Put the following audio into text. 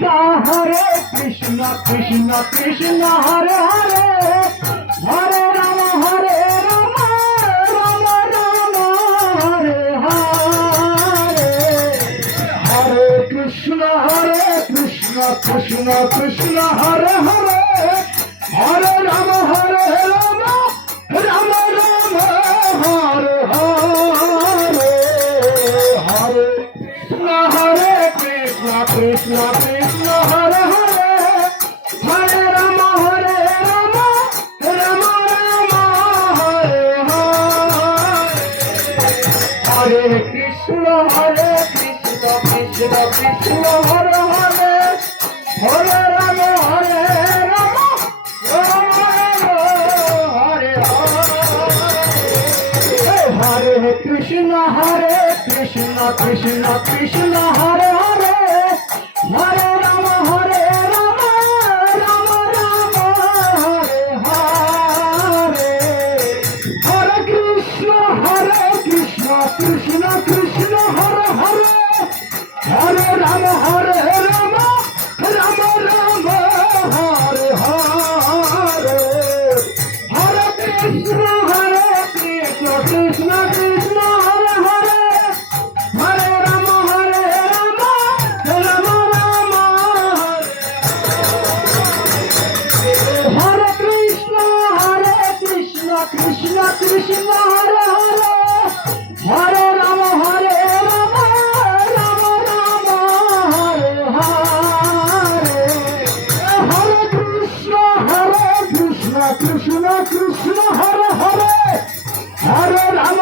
Hare Krishna Krishna Krishna Hare Hare Hare Ram Hare Ram Ram Ram Hare Hare Hare Krishna Krishna Krishna Hare Hare Hare Ram Ram Ram Ram Hare Hare Hare Krishna Krishna Krishna Hare Hare Hare Ram Ram Ram Hare Hare Hare Krishna Krishna Krishna Hare Hare Hare Ram Ram Ram Hare Hare Krishna Krishna Krishna Hare Hare Hare Ram Ram Ram Hare Hare Hare Krishna Krishna Krishna Hare Hare Hare Ram Ram Ram Ram Hare Hare Hare Krishna Krishna Krishna Hare Hare Hare Ram Ram Ram Ram Hare Krishna Krishna Krishna Hare Hare Hare Ram Ram Ram Ram Hare Hare Hare Krishna Krishna Krishna Hare Hare Hare Ram